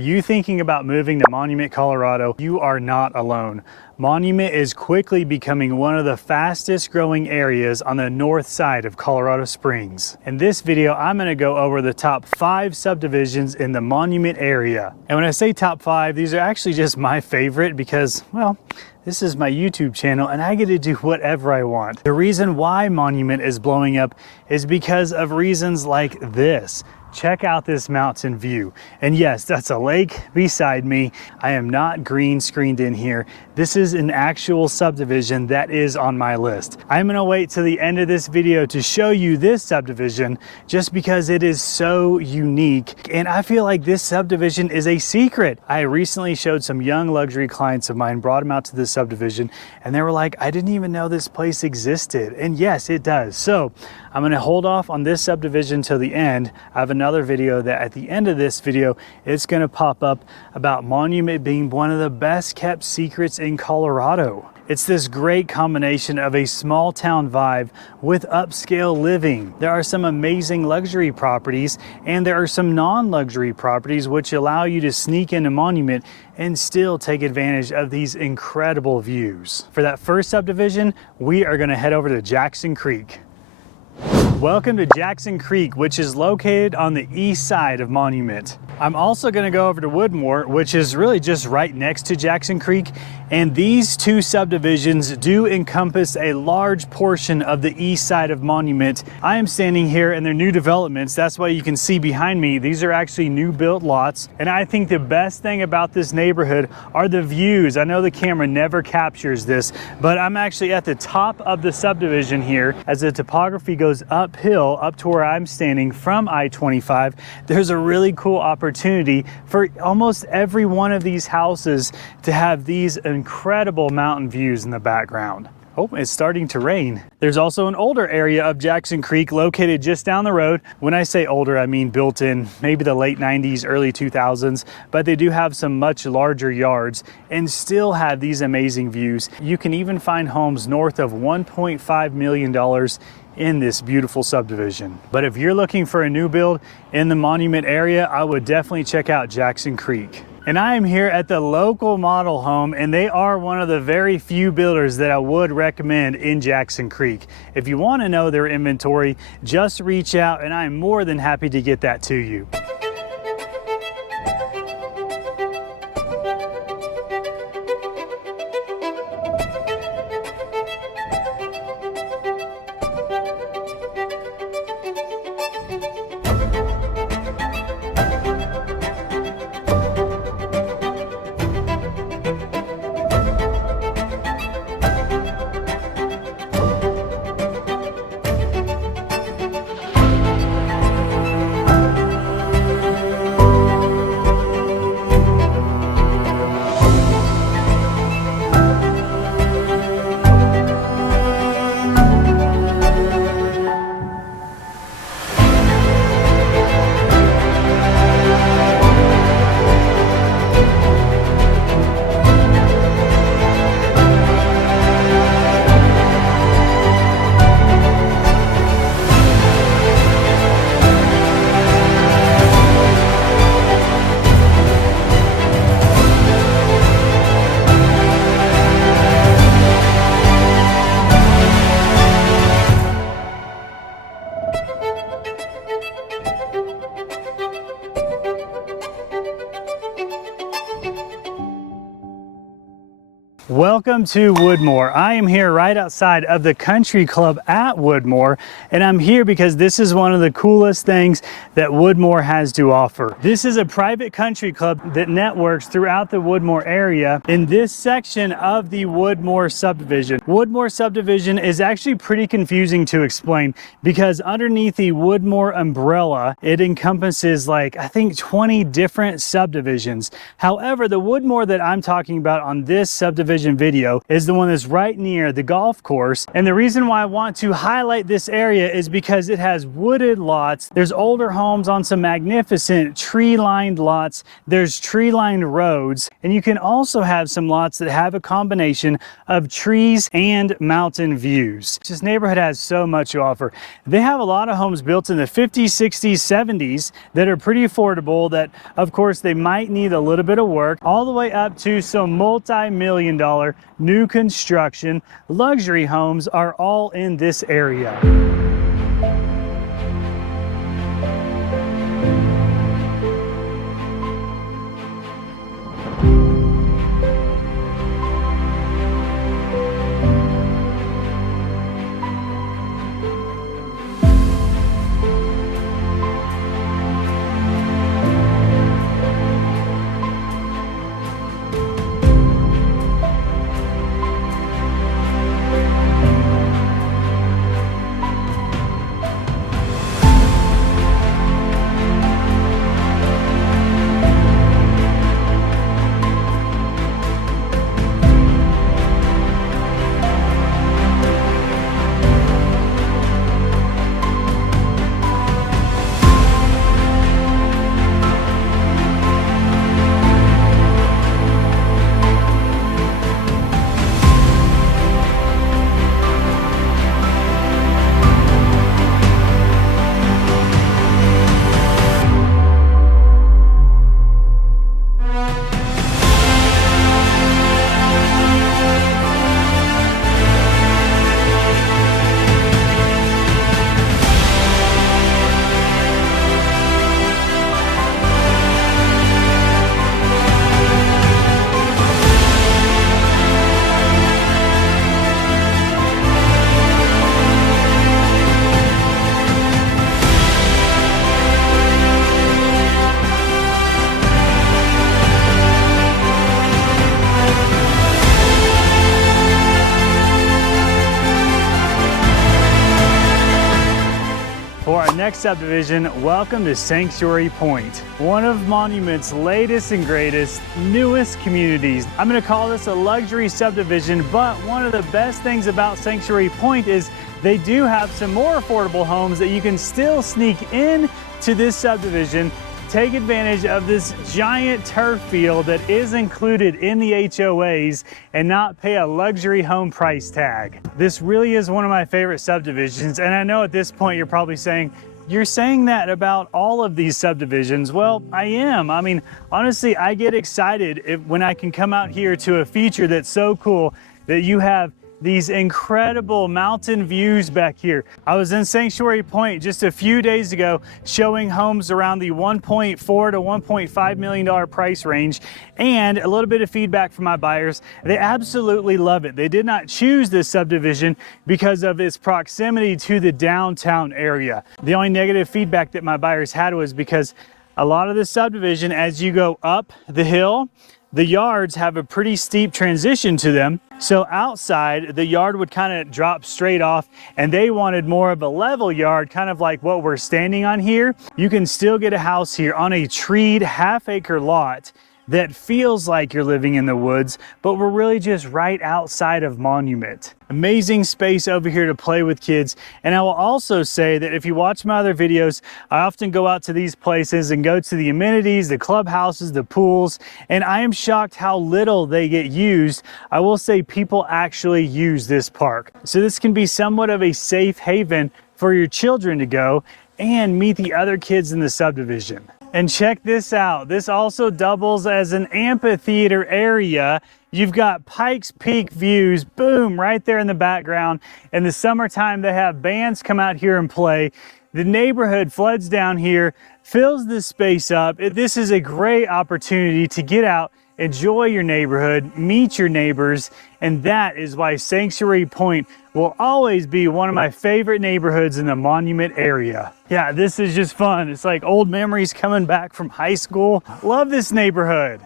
you thinking about moving to Monument, Colorado? You are not alone. Monument is quickly becoming one of the fastest growing areas on the north side of Colorado Springs. In this video, I'm going to go over the top 5 subdivisions in the Monument area. And when I say top 5, these are actually just my favorite because, well, this is my YouTube channel and I get to do whatever I want. The reason why Monument is blowing up is because of reasons like this. Check out this mountain view. And yes, that's a lake beside me. I am not green screened in here. This is an actual subdivision that is on my list. I'm gonna wait till the end of this video to show you this subdivision just because it is so unique. And I feel like this subdivision is a secret. I recently showed some young luxury clients of mine, brought them out to this subdivision, and they were like, I didn't even know this place existed. And yes, it does. So I'm gonna hold off on this subdivision till the end. I have another video that at the end of this video, it's gonna pop up about Monument being one of the best kept secrets in Colorado. It's this great combination of a small town vibe with upscale living. There are some amazing luxury properties and there are some non-luxury properties which allow you to sneak into Monument and still take advantage of these incredible views. For that first subdivision, we are gonna head over to Jackson Creek. Welcome to Jackson Creek, which is located on the east side of Monument. I'm also going to go over to Woodmore, which is really just right next to Jackson Creek. And these two subdivisions do encompass a large portion of the east side of Monument. I am standing here in their new developments. That's why you can see behind me, these are actually new built lots. And I think the best thing about this neighborhood are the views. I know the camera never captures this, but I'm actually at the top of the subdivision here. As the topography goes uphill, up to where I'm standing from I-25, there's a really cool opportunity for almost every one of these houses to have these incredible mountain views in the background. Oh, it's starting to rain. There's also an older area of Jackson Creek located just down the road. When I say older, I mean built in maybe the late 90s, early 2000s, but they do have some much larger yards and still have these amazing views. You can even find homes north of $1.5 million in this beautiful subdivision. But if you're looking for a new build in the Monument area, I would definitely check out Jackson Creek. And I am here at the local model home, and they are one of the very few builders that I would recommend in Jackson Creek. If you want to know their inventory, just reach out and I'm more than happy to get that to you. Welcome to Woodmore. I am here right outside of the country club at Woodmore, and I'm here because this is one of the coolest things that Woodmore has to offer. This is a private country club that networks throughout the Woodmore area in this section of the Woodmore subdivision. Woodmore subdivision is actually pretty confusing to explain because underneath the Woodmore umbrella, it encompasses like, I think 20 different subdivisions. However, the Woodmore that I'm talking about on this subdivision subdivision video is the one that's right near the golf course. And the reason why I want to highlight this area is because it has wooded lots. There's older homes on some magnificent tree-lined lots. There's tree-lined roads, and you can also have some lots that have a combination of trees and mountain views. This neighborhood has so much to offer. They have a lot of homes built in the 50s, 60s, 70s that are pretty affordable, that of course they might need a little bit of work, all the way up to some multi-million-dollar new construction. Luxury homes are all in this area. For our next subdivision, welcome to Sanctuary Point, one of Monument's latest and greatest, newest communities. I'm going to call this a luxury subdivision, but one of the best things about Sanctuary Point is they do have some more affordable homes that you can still sneak in to this subdivision, take advantage of this giant turf field that is included in the HOAs and not pay a luxury home price tag. This really is one of my favorite subdivisions, and I know at this point you're probably saying, you're saying that about all of these subdivisions. Well, I am. I mean, honestly, I get excited when I can come out here to a feature that's so cool that you have these incredible mountain views back here. I was in Sanctuary Point just a few days ago showing homes around the $1.4 to $1.5 million price range, and a little bit of feedback from my buyers. They absolutely love it. They did not choose this subdivision because of its proximity to the downtown area. The only negative feedback that my buyers had was because a lot of this subdivision, as you go up the hill, the yards have a pretty steep transition to them. So outside, the yard would kind of drop straight off, and they wanted more of a level yard, kind of like what we're standing on here. You can still get a house here on a treed half-acre lot that feels like you're living in the woods, but we're really just right outside of Monument. Amazing space over here to play with kids. And I will also say that if you watch my other videos, I often go out to these places and go to the amenities, the clubhouses, the pools, and I am shocked how little they get used. I will say people actually use this park. So this can be somewhat of a safe haven for your children to go and meet the other kids in the subdivision. And check this out. This also doubles as an amphitheater area. You've got Pikes Peak views, boom, right there in the background. In the summertime, they have bands come out here and play. The neighborhood floods down here, fills this space up. This is a great opportunity to get out, enjoy your neighborhood, meet your neighbors, and that is why Sanctuary Point will always be one of my favorite neighborhoods in the Monument area. Yeah, this is just fun. It's like old memories coming back from high school. Love this neighborhood.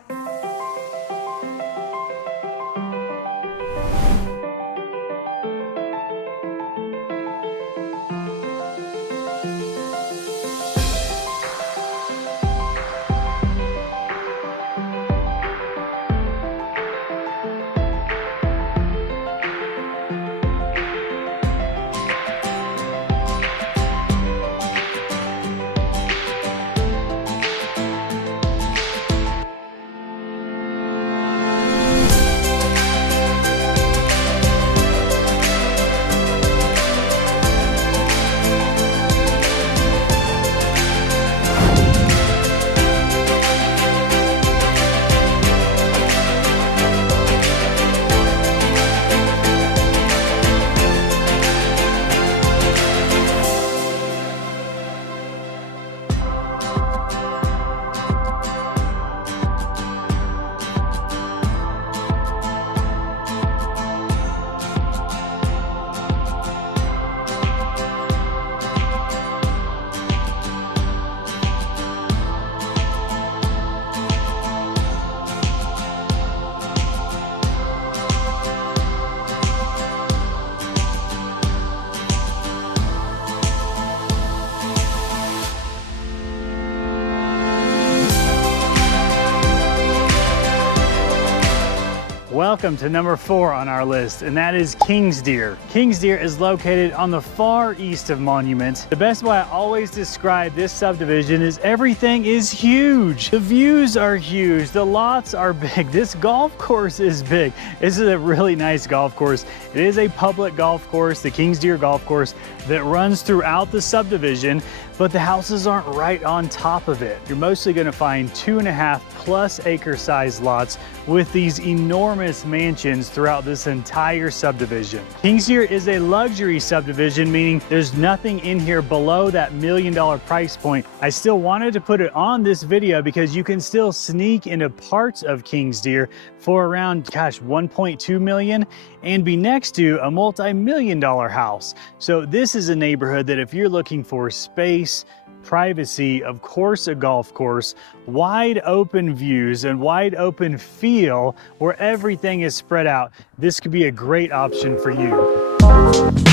Welcome to number 4 on our list, and that is Kings Deer. Kings Deer is located on the far east of Monument. The best way I always describe this subdivision is everything is huge. The views are huge, the lots are big. This golf course is big. This is a really nice golf course. It is a public golf course, the Kings Deer golf course, that runs throughout the subdivision, but the houses aren't right on top of it. You're mostly gonna find 2.5+ acre size lots with these enormous mansions throughout this entire subdivision. Kings Deer is a luxury subdivision, meaning there's nothing in here below that $1 million price point. I still wanted to put it on this video because you can still sneak into parts of Kings Deer for around, gosh, 1.2 million and be next to a multi-million-dollar house. So this is a neighborhood that if you're looking for space, privacy, of course a golf course, wide open views and wide open feel where everything is spread out, this could be a great option for you.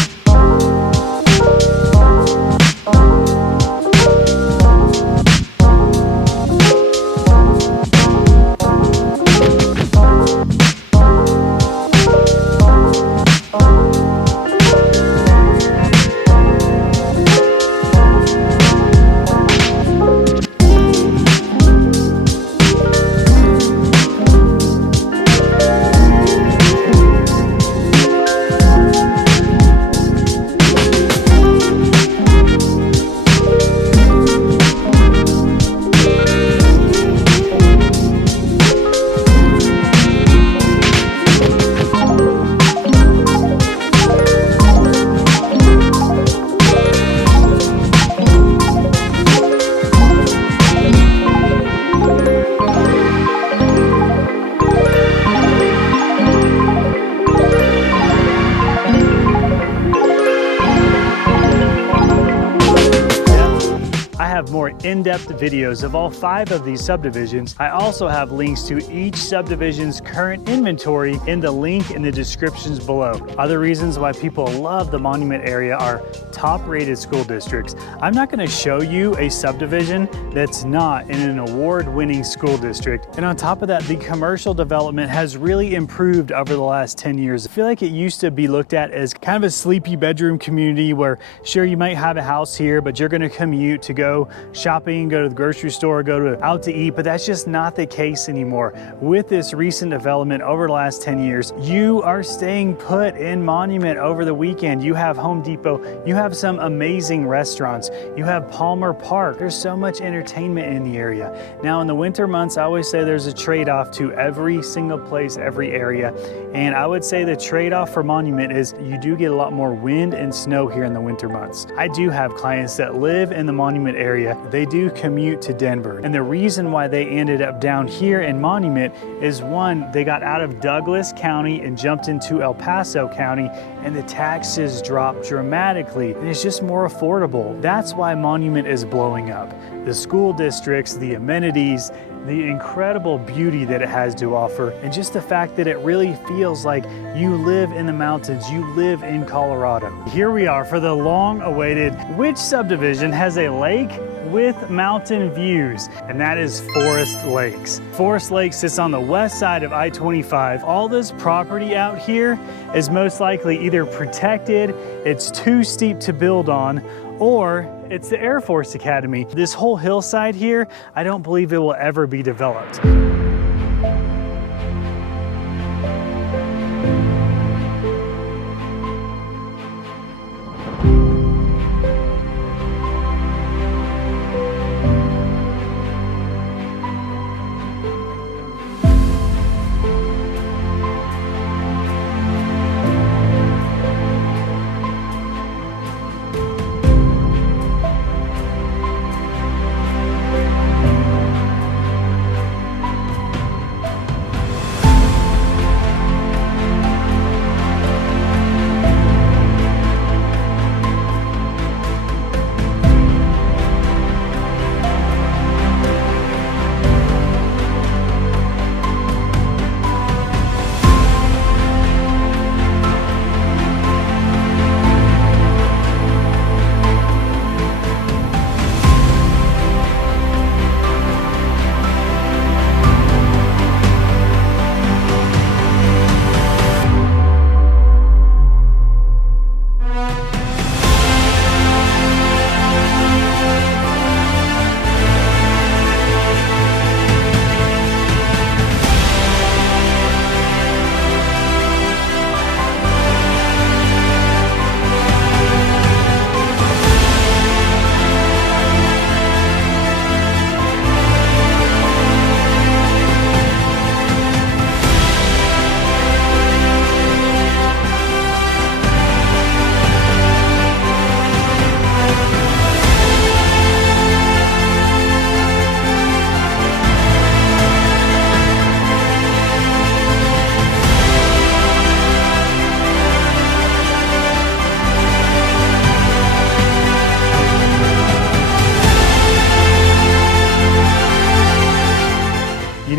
More in-depth videos of all 5 of these subdivisions. I also have links to each subdivision's current inventory in the link in the descriptions below. Other reasons why people love the Monument area are top-rated school districts. I'm not going to show you a subdivision that's not in an award-winning school district. And on top of that, the commercial development has really improved over the last 10 years. I feel like it used to be looked at as kind of a sleepy bedroom community where sure, you might have a house here, but you're going to commute to go shopping, go to the grocery store, out to eat, but that's just not the case anymore. With this recent development over the last 10 years, you are staying put in Monument over the weekend. You have Home Depot, you have some amazing restaurants, you have Palmer Park. There's so much entertainment in the area. Now in the winter months, I always say there's a trade-off to every single place, every area. And I would say the trade-off for Monument is you do get a lot more wind and snow here in the winter months. I do have clients that live in the Monument area. They do commute to Denver. And the reason why they ended up down here in Monument is one, they got out of Douglas County and jumped into El Paso County, and the taxes dropped dramatically and it's just more affordable. That's why Monument is blowing up. The school districts, the amenities, the incredible beauty that it has to offer, and just the fact that it really feels like you live in the mountains, you live in Colorado. Here we are for the long-awaited, which subdivision has a lake with mountain views, and that is Forest Lakes. Forest Lakes sits on the west side of I-25. All this property out here is most likely either protected, it's too steep to build on, or it's the Air Force Academy. This whole hillside here, I don't believe it will ever be developed.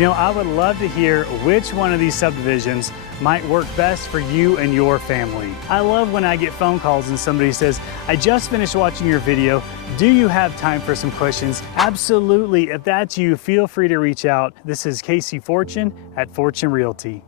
know, I would love to hear which one of these subdivisions might work best for you and your family. I love when I get phone calls and somebody says, I just finished watching your video. Do you have time for some questions? Absolutely. If that's you, feel free to reach out. This is Casey Fortune at Fortune Realty.